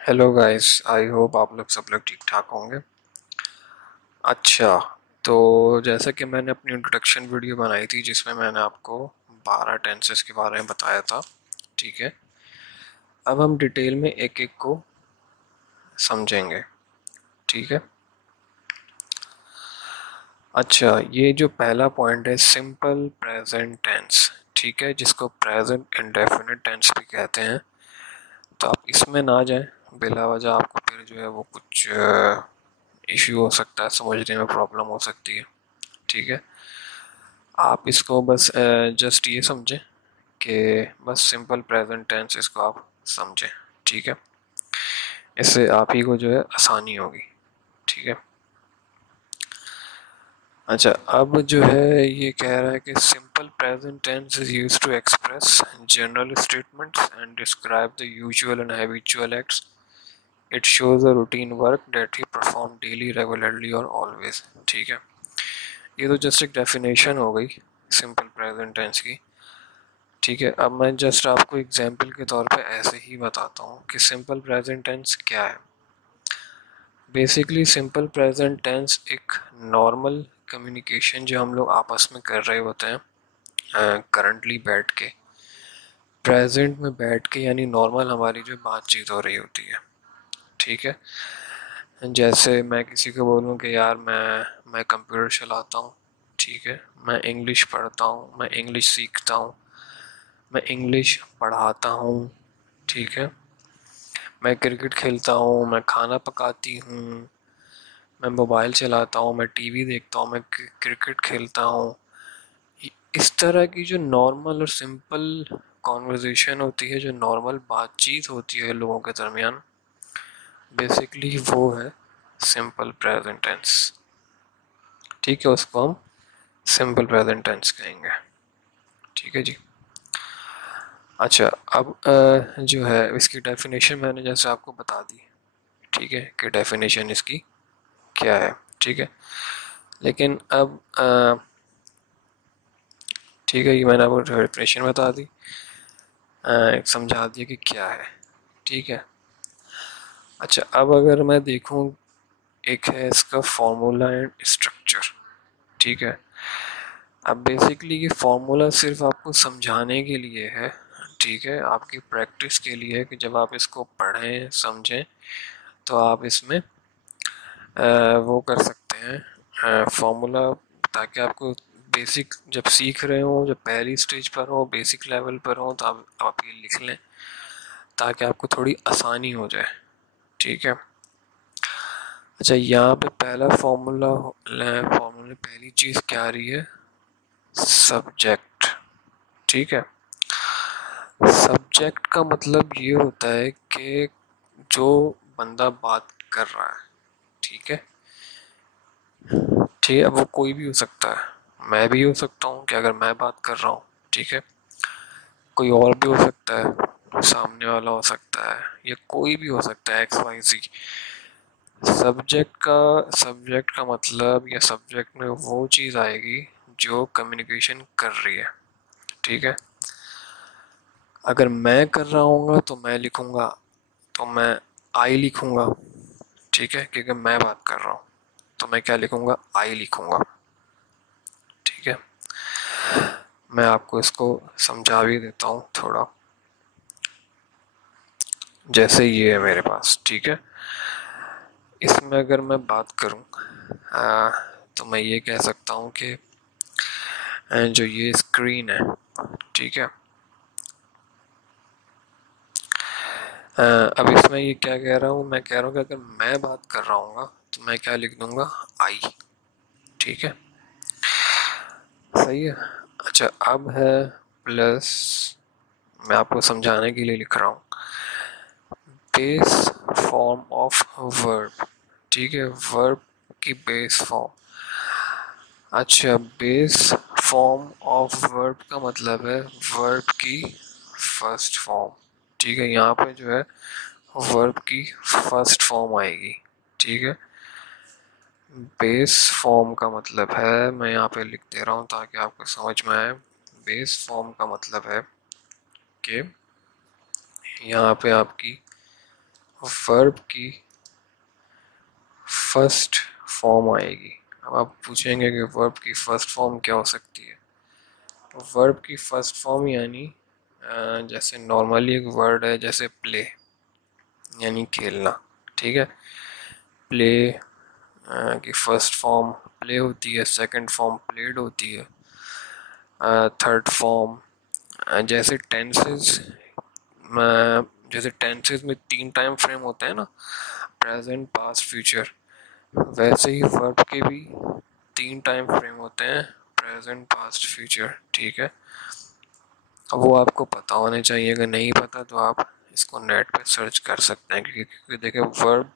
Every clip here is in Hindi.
हेलो गाइस, आई होप आप लोग सब लोग ठीक ठाक होंगे। अच्छा, तो जैसा कि मैंने अपनी इंट्रोडक्शन वीडियो बनाई थी जिसमें मैंने आपको 12 टेंसेस के बारे में बताया था। ठीक है, अब हम डिटेल में एक एक को समझेंगे। ठीक है। अच्छा, ये जो पहला पॉइंट है सिंपल प्रेजेंट टेंस, ठीक है, जिसको प्रेजेंट इंडेफिनिट टेंस भी कहते हैं। तो आप इसमें ना जाएं बिला वजह, आपको फिर जो है वो कुछ इश्यू हो सकता है, समझने में प्रॉब्लम हो सकती है। ठीक है, आप इसको बस जस्ट ये समझें कि बस सिंपल प्रेजेंट टेंस इसको आप समझें। ठीक है, इससे आप ही को जो है आसानी होगी। ठीक है। अच्छा, अब जो है ये कह रहा है कि simple present tense is use to express general statements and describe the usual and habitual acts. It shows a routine work that he perform daily, regularly और ऑलवेज। ठीक है, ये तो जस्ट एक डेफिनेशन हो गई सिंपल प्रेजेंट टेंस की। ठीक है, अब मैं जस्ट आपको एग्जाम्पल के तौर पे ऐसे ही बताता हूँ कि सिंपल प्रेजेंट टेंस क्या है। बेसिकली सिंपल प्रेजेंट टेंस एक नॉर्मल कम्युनिकेशन जो हम लोग आपस में कर रहे होते हैं करंटली बैठ के, प्रेजेंट में बैठ के, यानी नॉर्मल हमारी जो बातचीत हो रही होती है। ठीक है, जैसे मैं किसी को बोलूँ कि यार मैं कंप्यूटर चलाता हूँ। ठीक है, मैं इंग्लिश पढ़ता हूँ, मैं इंग्लिश सीखता हूँ, मैं इंग्लिश पढ़ाता हूँ। ठीक है, मैं क्रिकेट खेलता हूँ, मैं खाना पकाती हूँ, मैं मोबाइल चलाता हूँ, मैं टीवी देखता हूँ, मैं क्रिकेट खेलता हूँ। इस तरह की जो नॉर्मल और सिंपल कॉन्वर्जेशन होती है, जो नॉर्मल बातचीत होती है लोगों के दरमियान, बेसिकली वो है सिंपल प्रेजेंट टेंस। ठीक है, उसको हम सिंपल प्रेजेंट टेंस कहेंगे। ठीक है जी। अच्छा, अब जो है इसकी डेफिनेशन मैंने जैसे आपको बता दी। ठीक है, कि डेफिनेशन इसकी क्या है। ठीक है, लेकिन अब ठीक है, ये मैंने आपको डेफिनेशन बता दी, समझा दिया कि क्या है। ठीक है। अच्छा, अब अगर मैं देखूं, एक है इसका फॉर्मूला एंड स्ट्रक्चर। ठीक है, अब बेसिकली ये फॉर्मूला सिर्फ आपको समझाने के लिए है। ठीक है, आपकी प्रैक्टिस के लिए है कि जब आप इसको पढ़ें समझें तो आप इसमें वो कर सकते हैं फॉर्मूला, ताकि आपको बेसिक जब सीख रहे हो, जब पहली स्टेज पर हो, बेसिक लेवल पर हो, तो आप ये लिख लें ताकि आपको थोड़ी आसानी हो जाए। ठीक है। अच्छा, यहाँ पे पहला फॉर्मूला, फॉर्मूले पहली चीज़ क्या आ रही है? सब्जेक्ट। ठीक है, सब्जेक्ट का मतलब ये होता है कि जो बंदा बात कर रहा है। ठीक है। ठीक है, अब वो कोई भी हो सकता है, मैं भी हो सकता हूँ कि अगर मैं बात कर रहा हूँ। ठीक है, कोई और भी हो सकता है, सामने वाला हो सकता है, या कोई भी हो सकता है, एक्स वाई जी। सब्जेक्ट का मतलब, या सब्जेक्ट में वो चीज़ आएगी जो कम्युनिकेशन कर रही है। ठीक है, अगर मैं कर रहा हूँ तो मैं लिखूँगा, तो मैं आई लिखूँगा। ठीक है, क्योंकि मैं बात कर रहा हूँ तो मैं क्या लिखूँगा? आई लिखूँगा। ठीक है, मैं आपको इसको समझा भी देता हूँ थोड़ा। जैसे ये है मेरे पास। ठीक है, इसमें अगर मैं बात करूँ तो मैं ये कह सकता हूँ कि जो ये स्क्रीन है, ठीक है, अब इसमें ये क्या कह रहा हूँ, मैं कह रहा हूँ कि अगर मैं बात कर रहा हूँ तो मैं क्या लिख दूंगा? आई। ठीक है, सही है। अच्छा, अब है प्लस, मैं आपको समझाने के लिए लिख रहा हूँ, बेस फॉर्म ऑफ वर्ब। ठीक है, वर्ब की बेस फॉर्म। अच्छा, बेस फॉर्म ऑफ वर्ब का मतलब है वर्ब की फर्स्ट फॉर्म। ठीक है, यहाँ पे जो है वर्ब की फर्स्ट फॉर्म आएगी। ठीक है, बेस फॉर्म का मतलब है, मैं यहाँ पे लिख दे रहा हूँ ताकि आपको समझ में आए। बेस फॉर्म का मतलब है कि यहाँ पे आपकी वर्ब की फर्स्ट फॉर्म आएगी। अब आप पूछेंगे कि वर्ब की फर्स्ट फॉर्म क्या हो सकती है। तो वर्ब की फर्स्ट फॉर्म यानी जैसे नॉर्मली एक वर्ड है जैसे प्ले यानी खेलना, ठीक है। प्ले की फर्स्ट फॉर्म प्ले होती है, सेकंड फॉर्म प्लेड होती है, थर्ड फॉर्म जैसे टेंसेस में 3 टाइम फ्रेम होते हैं ना, प्रेजेंट पास्ट फ्यूचर, वैसे ही वर्ब के भी 3 टाइम फ्रेम होते हैं, प्रेजेंट पास्ट फ्यूचर, ठीक है। अब वो आपको पता होने चाहिए, अगर नहीं पता तो आप इसको नेट पे सर्च कर सकते हैं, क्योंकि देखिए वर्ब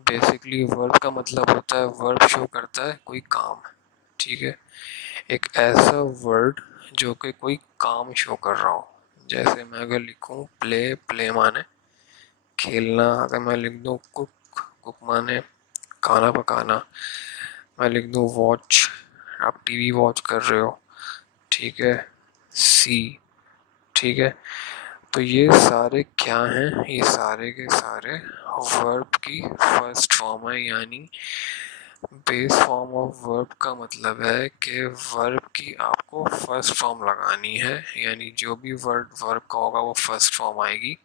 बेसिकली वर्ब का मतलब होता है, वर्ब शो करता है कोई काम, ठीक है। एक ऐसा वर्ड जो कि कोई काम शो कर रहा हो। जैसे मैं अगर लिखूं प्ले, प्ले माने खेलना। अगर मैं लिख दूं कुक, कुक माने खाना पकाना। मैं लिख दूं वॉच, आप टीवी वॉच कर रहे हो, ठीक है। सी, ठीक है। तो ये सारे क्या हैं, ये सारे के सारे वर्ब की फर्स्ट फॉर्म है, यानी बेस फॉर्म ऑफ वर्ब का मतलब है कि वर्ब की आपको फर्स्ट फॉर्म लगानी है, यानी जो भी वर्ड वर्ब का होगा वो फर्स्ट फॉर्म आएगी,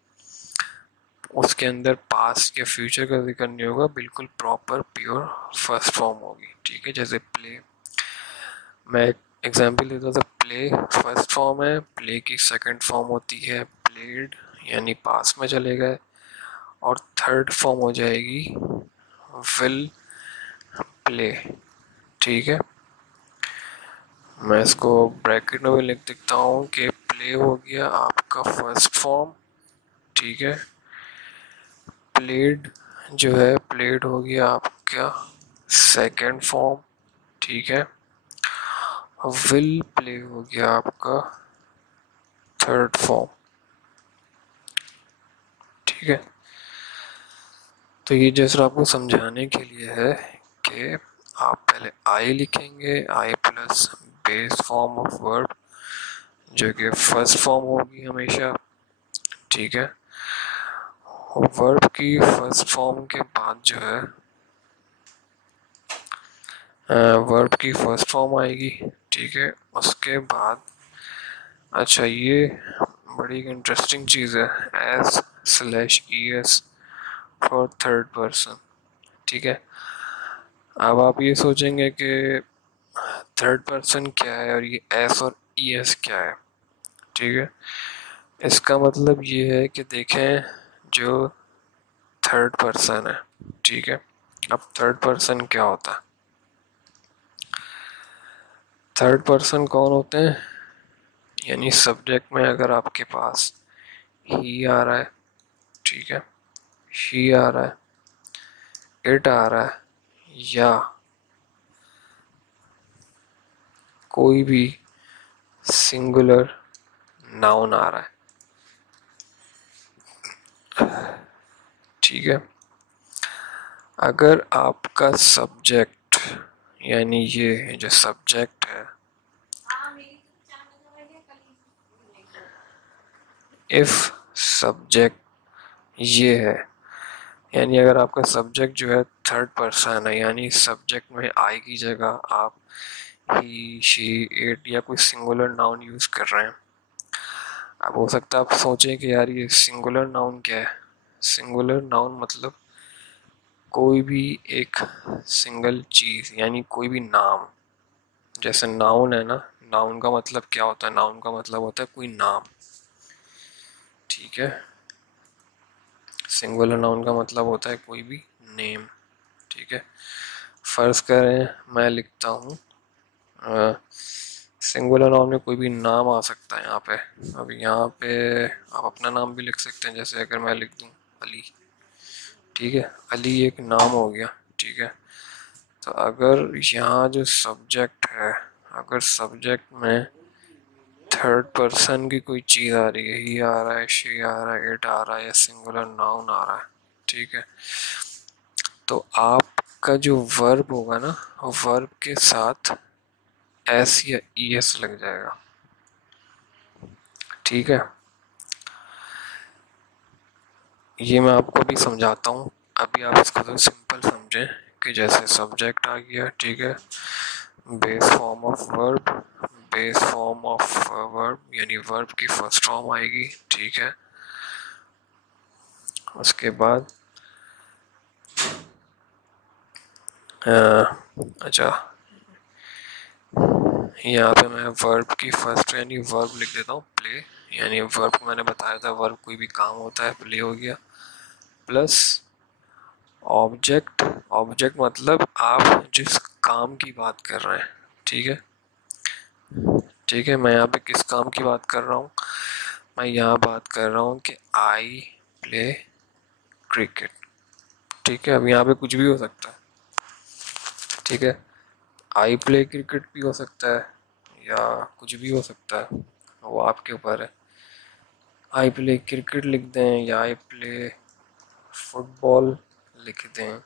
उसके अंदर पास्ट या फ्यूचर का जिक्र नहीं होगा, बिल्कुल प्रॉपर प्योर फर्स्ट फॉर्म होगी, ठीक है। जैसे प्ले, मैं एक एग्जाम्पल देता था, प्ले फर्स्ट फॉर्म है, प्ले की सेकंड फॉर्म होती है प्लेड यानी पास्ट में चले गए, और थर्ड फॉर्म हो जाएगी विल प्ले, ठीक है। मैं इसको ब्रैकेट में भी लिख देता हूँ कि प्ले हो गया आपका फर्स्ट फॉर्म, ठीक है। प्लेड जो है, प्लेड हो गया आपका सेकंड फॉर्म, ठीक है। विल प्ले हो गया आपका थर्ड फॉर्म, ठीक है। तो ये जैसे आपको समझाने के लिए है कि आप पहले आई लिखेंगे, I plus base form of verb जो कि फर्स्ट फॉर्म होगी हमेशा, ठीक है। वर्ब की फर्स्ट फॉर्म के बाद जो है वर्ब की फर्स्ट फॉर्म आएगी, ठीक है। उसके बाद अच्छा ये बड़ी इंटरेस्टिंग चीज़ है, S slash E S for third person, ठीक है। अब आप ये सोचेंगे कि थर्ड पर्सन क्या है और ये एस और ई एस क्या है, ठीक है। इसका मतलब ये है कि देखें जो थर्ड पर्सन है, ठीक है। अब थर्ड पर्सन क्या होता है, थर्ड पर्सन कौन होते हैं, यानी सब्जेक्ट में अगर आपके पास ही आ रहा है, ठीक है, शी आ रहा है, इट आ रहा है, या कोई भी सिंगुलर नाउन आ रहा है, ठीक है। अगर आपका सब्जेक्ट यानी ये जो सब्जेक्ट है, इफ सब्जेक्ट ये है, यानी अगर आपका सब्जेक्ट जो है थर्ड पर्सन है, यानी सब्जेक्ट में आई की जगह आप ही, शी, इट या कोई सिंगुलर नाउन यूज कर रहे हैं। अब हो सकता है आप सोचें कि यार ये सिंगुलर नाउन क्या है। सिंगुलर नाउन मतलब कोई भी एक सिंगल चीज, यानी कोई भी नाम। जैसे नाउन है ना, नाउन का मतलब क्या होता है, नाउन का मतलब होता है कोई नाम, ठीक है। सिंगुलर नाउन का मतलब होता है कोई भी नेम, ठीक है। फर्ज करें मैं लिखता हूँ सिंगुलर नाउन में कोई भी नाम आ सकता है यहाँ पे। अब यहाँ पे आप अपना नाम भी लिख सकते हैं, जैसे अगर मैं लिख दूँ अली, ठीक है, अली एक नाम हो गया, ठीक है। तो अगर यहाँ जो सब्जेक्ट है, अगर सब्जेक्ट में थर्ड पर्सन की कोई चीज़ आ रही है, ही आ रहा है, शी आ रहा है, इट आ रहा है, या सिंगुलर नाउन आ रहा है, ठीक है, तो आपका जो वर्ब होगा ना, वर्ब के साथ एस या ई एस लग जाएगा, ठीक है। ये मैं आपको अभी समझाता हूँ। अभी आप इसको तो सिंपल समझें कि जैसे सब्जेक्ट आ गया, ठीक है, base form of verb, base form of verb यानी वर्ब की फर्स्ट फॉर्म आएगी, ठीक है। उसके बाद अच्छा, यहाँ पे मैं वर्ब की फर्स्ट यानी वर्ब लिख देता हूँ प्ले, यानी वर्ब को मैंने बताया था वर्ब कोई भी काम होता है, प्ले हो गया, प्लस ऑब्जेक्ट। ऑब्जेक्ट मतलब आप जिस काम की बात कर रहे हैं, ठीक है, ठीक है। मैं यहाँ पे किस काम की बात कर रहा हूँ, मैं यहाँ बात कर रहा हूँ कि आई प्ले क्रिकेट, ठीक है। अब यहाँ पे कुछ भी हो सकता है, ठीक है, आई प्ले क्रिकेट भी हो सकता है या कुछ भी हो सकता है, वो आपके ऊपर है। आई प्ले क्रिकेट लिख दें या आई प्ले फुटबॉल लिख दें,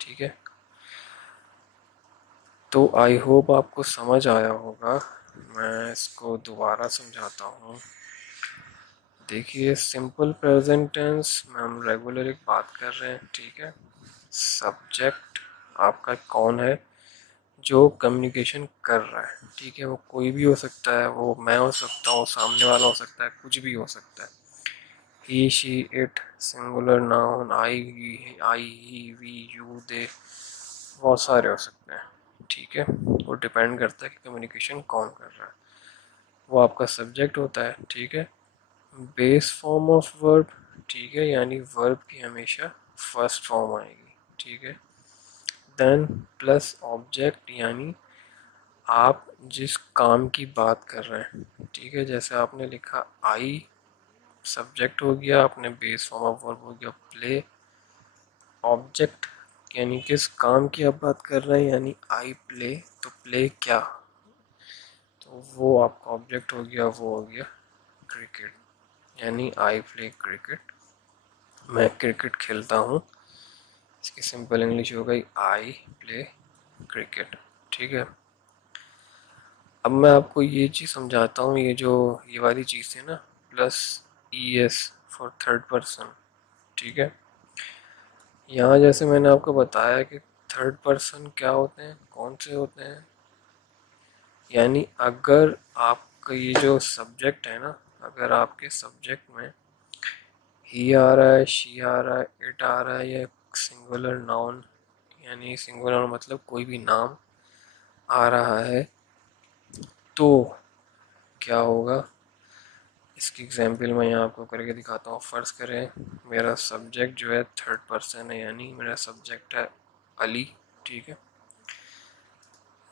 ठीक है। तो आई होप आपको समझ आया होगा। मैं इसको दोबारा समझाता हूँ। देखिए, सिंपल प्रेजेंट टेंस में हम रेगुलर एक बात कर रहे हैं, ठीक है। सब्जेक्ट आपका कौन है जो कम्युनिकेशन कर रहा है, ठीक है। वो कोई भी हो सकता है, वो मैं हो सकता हूँ, सामने वाला हो सकता है, कुछ भी हो सकता है। He she it, singular noun, I he we you they, बहुत सारे हो सकते हैं, ठीक है। वो डिपेंड करता है कि कम्युनिकेशन कौन कर रहा है। वो आपका सब्जेक्ट होता है, ठीक है। बेस फॉर्म ऑफ वर्ब, ठीक है, यानी वर्ब की हमेशा फर्स्ट फॉर्म आएगी, ठीक है। देन प्लस ऑब्जेक्ट, यानी आप जिस काम की बात कर रहे हैं, ठीक है। जैसे आपने लिखा आई, सब्जेक्ट हो गया, आपने बेस फॉर्म ऑफ वर्ब हो गया प्ले, ऑब्जेक्ट यानी किस काम की आप बात कर रहे हैं, यानी आई प्ले, तो प्ले क्या, तो वो आपका ऑब्जेक्ट हो गया, वो हो गया क्रिकेट, यानी आई प्ले क्रिकेट, मैं क्रिकेट खेलता हूँ। इसकी सिंपल इंग्लिश हो गई आई प्ले क्रिकेट, ठीक है। अब मैं आपको ये चीज़ समझाता हूँ, ये वाली चीज़ है ना, plus E S for third person, ठीक है। यहाँ जैसे मैंने आपको बताया कि थर्ड पर्सन क्या होते हैं, कौन से होते हैं, यानी अगर आपका ये जो सब्जेक्ट है ना, अगर आपके सब्जेक्ट में ही आ रहा है, शी आ रहा है, इट आ रहा है, या सिंगुलर नाउन, यानी सिंगुलर मतलब कोई भी नाम आ रहा है, तो क्या होगा, इसकी एग्जांपल मैं यहाँ आपको करके दिखाता हूँ। फ़र्ज़ करें मेरा सब्जेक्ट जो है थर्ड पर्सन है, यानी मेरा सब्जेक्ट है अली, ठीक है,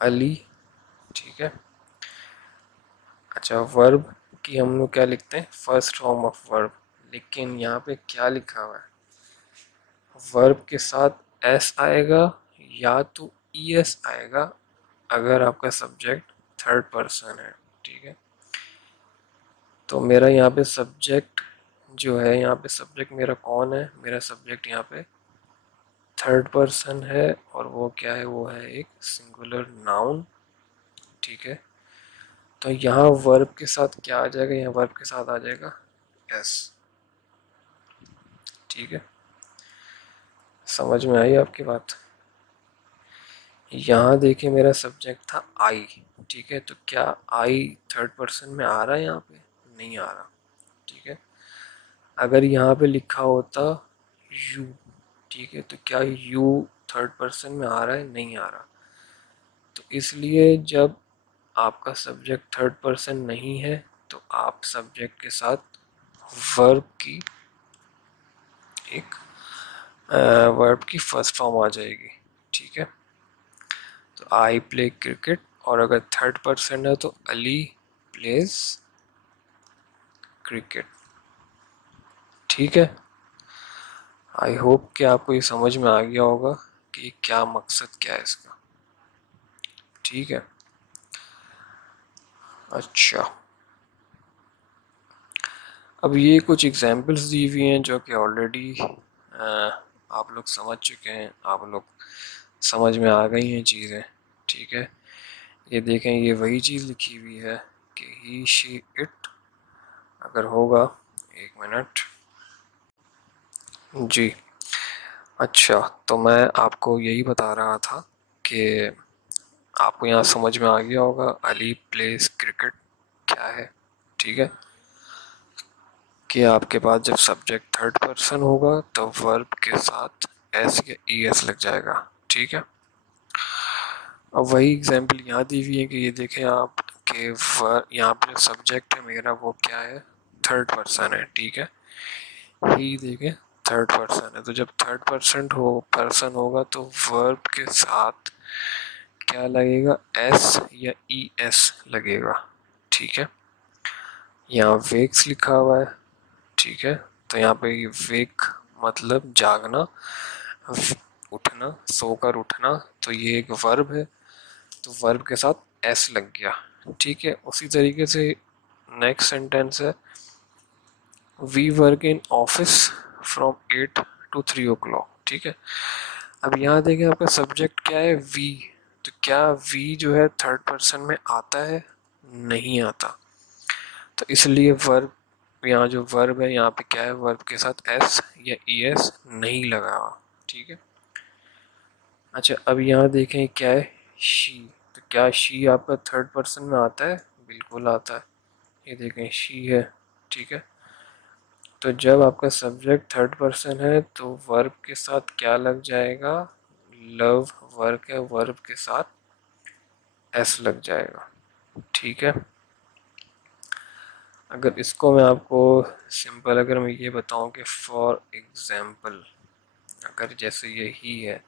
अली, ठीक है। अच्छा, वर्ब की हम लोग क्या लिखते हैं, फर्स्ट फॉर्म ऑफ वर्ब, लेकिन यहाँ पे क्या लिखा हुआ है, वर्ब के साथ एस आएगा या तो ई एस आएगा अगर आपका सब्जेक्ट थर्ड पर्सन है, ठीक है। तो मेरा यहाँ पे सब्जेक्ट जो है, यहाँ पे सब्जेक्ट मेरा कौन है, मेरा सब्जेक्ट यहाँ पे थर्ड पर्सन है, और वो क्या है, वो है एक सिंगुलर नाउन, ठीक है। तो यहाँ वर्ब के साथ क्या आ जाएगा, यहाँ वर्ब के साथ आ जाएगा एस, ठीक है। समझ में आई आपकी बात। यहाँ देखिए मेरा सब्जेक्ट था आई, ठीक है, तो क्या आई थर्ड पर्सन में आ रहा है, यहाँ पे नहीं आ रहा, ठीक है। अगर यहाँ पे लिखा होता यू, ठीक है, तो क्या यू थर्ड पर्सन में आ रहा है, नहीं आ रहा। तो इसलिए जब आपका सब्जेक्ट थर्ड पर्सन नहीं है, तो आप सब्जेक्ट के साथ वर्ब की एक वर्ब की फर्स्ट फॉर्म आ जाएगी, ठीक है। तो आई प्ले क्रिकेट, और अगर थर्ड पर्सन है तो अली प्लेज क्रिकेट, ठीक है। आई होप कि आपको ये समझ में आ गया होगा कि क्या मकसद क्या है इसका, ठीक है। अच्छा, अब ये कुछ एग्जांपल्स दी हुई हैं जो कि ऑलरेडी आप लोग समझ चुके हैं, आप लोग समझ में आ गई हैं चीज़ें, ठीक है। ये देखें, ये वही चीज़ लिखी हुई है कि ही शी इट, अगर होगा, एक मिनट, जी। अच्छा, तो मैं आपको यही बता रहा था कि आपको यहाँ समझ में आ गया होगा अली प्लेस क्रिकेट क्या है। ठीक है, कि आपके पास जब सब्जेक्ट थर्ड पर्सन होगा तो वर्ब के साथ एस या ई एस लग जाएगा। ठीक है, अब वही एग्जाम्पल यहाँ दी हुई है कि ये देखें आप कि वर्ब यहाँ पे जो सब्जेक्ट है मेरा वो क्या है, थर्ड पर्सन है। ठीक है, ही देखें थर्ड पर्सन है, तो जब थर्ड पर्सन होगा तो वर्ब के साथ क्या लगेगा, एस या ई एस लगेगा। ठीक है, यहाँ वेक्स लिखा हुआ है। ठीक है, तो यहाँ पे ये वेक मतलब जागना, उठना, सोकर उठना, तो ये एक वर्ब है, तो वर्ब के साथ एस लग गया। ठीक है, उसी तरीके से नेक्स्ट सेंटेंस है, we work in office from 8 to 3 o'clock। ठीक है, अब यहाँ देखें आपका सब्जेक्ट क्या है, वी, तो क्या वी जो है थर्ड पर्सन में आता है, नहीं आता, तो इसलिए वर्ब, यहाँ जो वर्ब है यहाँ पे क्या है, वर्ब के साथ एस या ई एस नहीं लगा हुआ। ठीक है, अच्छा अब यहाँ देखें क्या है, शी, तो क्या शी आपका थर्ड पर्सन में आता है, बिल्कुल आता है, ये देखें शी है। ठीक है, तो जब आपका सब्जेक्ट थर्ड पर्सन है तो वर्ब के साथ क्या लग जाएगा, लव वर्ब है, वर्ब के साथ एस लग जाएगा। ठीक है, अगर इसको मैं आपको सिंपल अगर मैं ये बताऊं कि फॉर एग्जाम्पल, अगर जैसे ये ही है,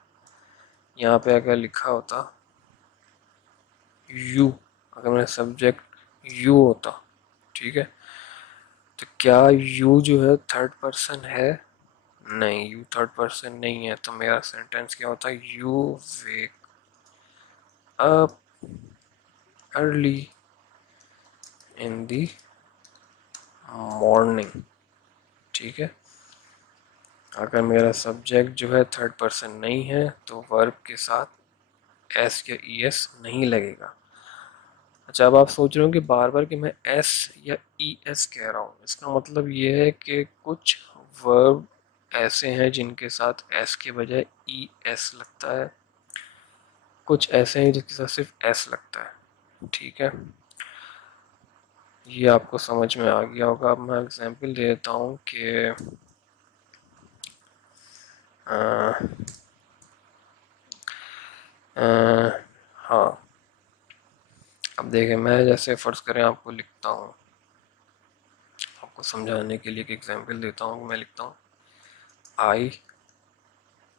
यहाँ पे अगर लिखा होता यू, अगर मेरा सब्जेक्ट यू होता, ठीक है, तो क्या यू जो है थर्ड पर्सन है, नहीं, यू थर्ड पर्सन नहीं है, तो मेरा सेंटेंस क्या होता है, you wake up early in the morning. ठीक है, अगर मेरा सब्जेक्ट जो है थर्ड पर्सन नहीं है तो वर्ब के साथ एस या ई एस नहीं लगेगा। अच्छा, अब आप सोच रहे हो कि बार बार कि मैं एस या ई एस कह रहा हूँ, इसका मतलब ये है कि कुछ वर्ब ऐसे हैं जिनके साथ एस के बजाय ई एस लगता है, कुछ ऐसे हैं जिनके साथ सिर्फ एस लगता है। ठीक है, ये आपको समझ में आ गया होगा। अब मैं एग्जांपल दे देता हूँ कि हाँ, अब देखें मैं जैसे फ़र्ज़ करें आपको लिखता हूँ, आपको समझाने के लिए एक एग्जांपल देता हूँ, मैं लिखता हूँ आई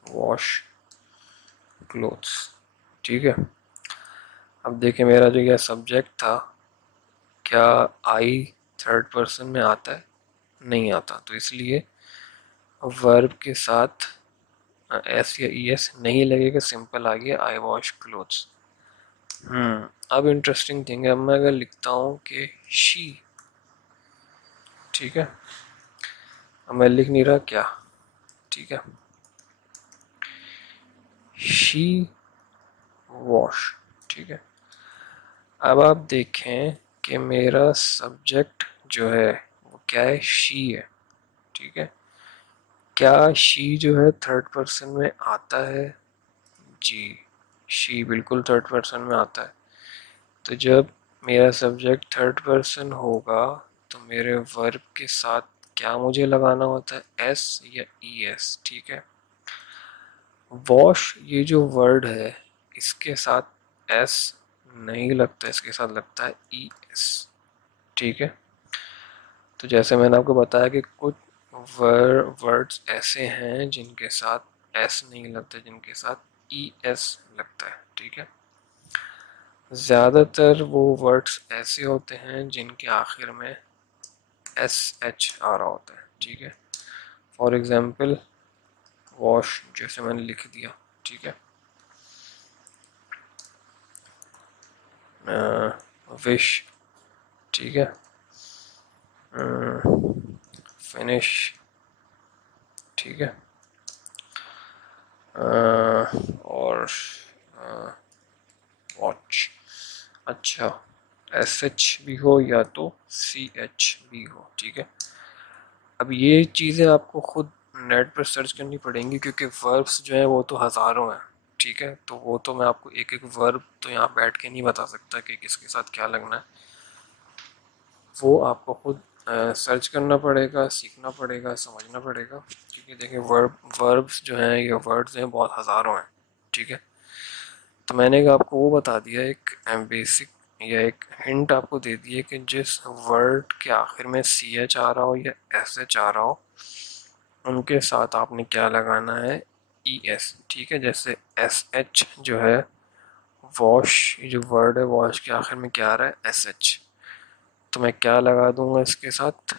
वॉश क्लोथ्स। ठीक है, अब देखें मेरा जो यह सब्जेक्ट था, क्या आई थर्ड पर्सन में आता है, नहीं आता, तो इसलिए वर्ब के साथ एस या ई एस नहीं लगेगा, सिंपल आ गया आई वॉश क्लोथ्स। अब इंटरेस्टिंग थिंग है, अब मैं अगर लिखता हूँ कि शी, ठीक है, अब मैं लिख नहीं रहा क्या, ठीक है, शी वॉश। ठीक है, अब आप देखें कि मेरा सब्जेक्ट जो है वो क्या है, शी है। ठीक है, क्या शी जो है थर्ड पर्सन में आता है, जी, शी बिल्कुल थर्ड पर्सन में आता है, तो जब मेरा सब्जेक्ट थर्ड पर्सन होगा तो मेरे वर्ब के साथ क्या मुझे लगाना होता है, एस या ई एस। ठीक है, वॉश ये जो वर्ड है इसके साथ एस नहीं लगता, इसके साथ लगता है ई एस। ठीक है, तो जैसे मैंने आपको बताया कि कुछ वर्ड्स ऐसे हैं जिनके साथ एस नहीं लगता, जिनके साथ ई एस लगता है। ठीक है, ज़्यादातर वो वर्ड्स ऐसे होते हैं जिनके आखिर में एस एच आ रहा होता है। ठीक है, फॉर एग्जांपल वॉश जैसे मैंने लिख दिया। ठीक है, विश, ठीक है, फिनिश, ठीक है, और वॉच। अच्छा, एस एच भी हो या तो सी एच भी हो। ठीक है, अब ये चीज़ें आपको खुद नेट पर सर्च करनी पड़ेंगी, क्योंकि वर्ब्स जो है वो तो हज़ारों हैं, ठीक है। तो वो तो मैं आपको एक एक वर्ब तो यहाँ बैठ के नहीं बता सकता कि किसके साथ क्या लगना है, वो आपको खुद सर्च करना पड़ेगा, सीखना पड़ेगा, समझना पड़ेगा। क्योंकि देखिए वर्ब्स जो हैं, ये वर्ड्स हैं, बहुत हज़ारों हैं, ठीक है। तो मैंने आपको वो बता दिया, एक बेसिक या एक हिंट आपको दे दी है कि जिस वर्ड के आखिर में सी एच आ रहा हो या एस एच आ रहा हो, उनके साथ आपने क्या लगाना है, ई एस, ठीक है। जैसे एस एच जो है, वॉश, ये जो वर्ड है वॉश के आखिर में क्या आ रहा है, एस एच, तो मैं क्या लगा दूंगा इसके साथ,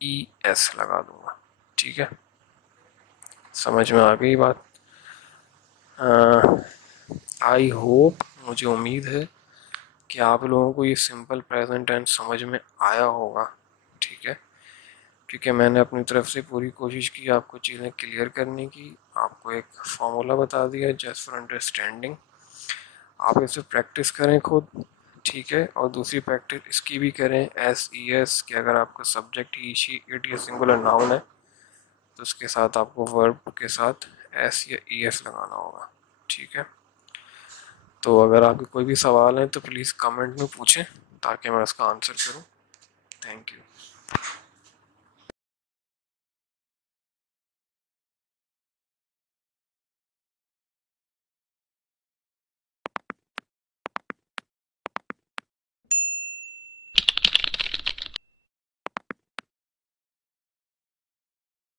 ई एस लगा दूंगा, ठीक है। समझ में आ गई बात? आई होप, मुझे उम्मीद है कि आप लोगों को ये सिंपल प्रेजेंट टेंस समझ में आया होगा, ठीक है। क्योंकि मैंने अपनी तरफ से पूरी कोशिश की आपको चीज़ें क्लियर करने की, आपको एक फार्मूला बता दिया जस्ट फॉर अंडरस्टैंडिंग। आप इसे प्रैक्टिस करें खुद, ठीक है। और दूसरी प्रैक्टिस इसकी भी करें, एस ई एस, कि अगर आपका सब्जेक्ट ही शी इट या सिंगुलर नाउन है तो उसके साथ आपको वर्ब के साथ एस या ई एस लगाना होगा, ठीक है। तो अगर आपके कोई भी सवाल हैं तो प्लीज़ कमेंट में पूछें ताकि मैं उसका आंसर करूं। Thank you.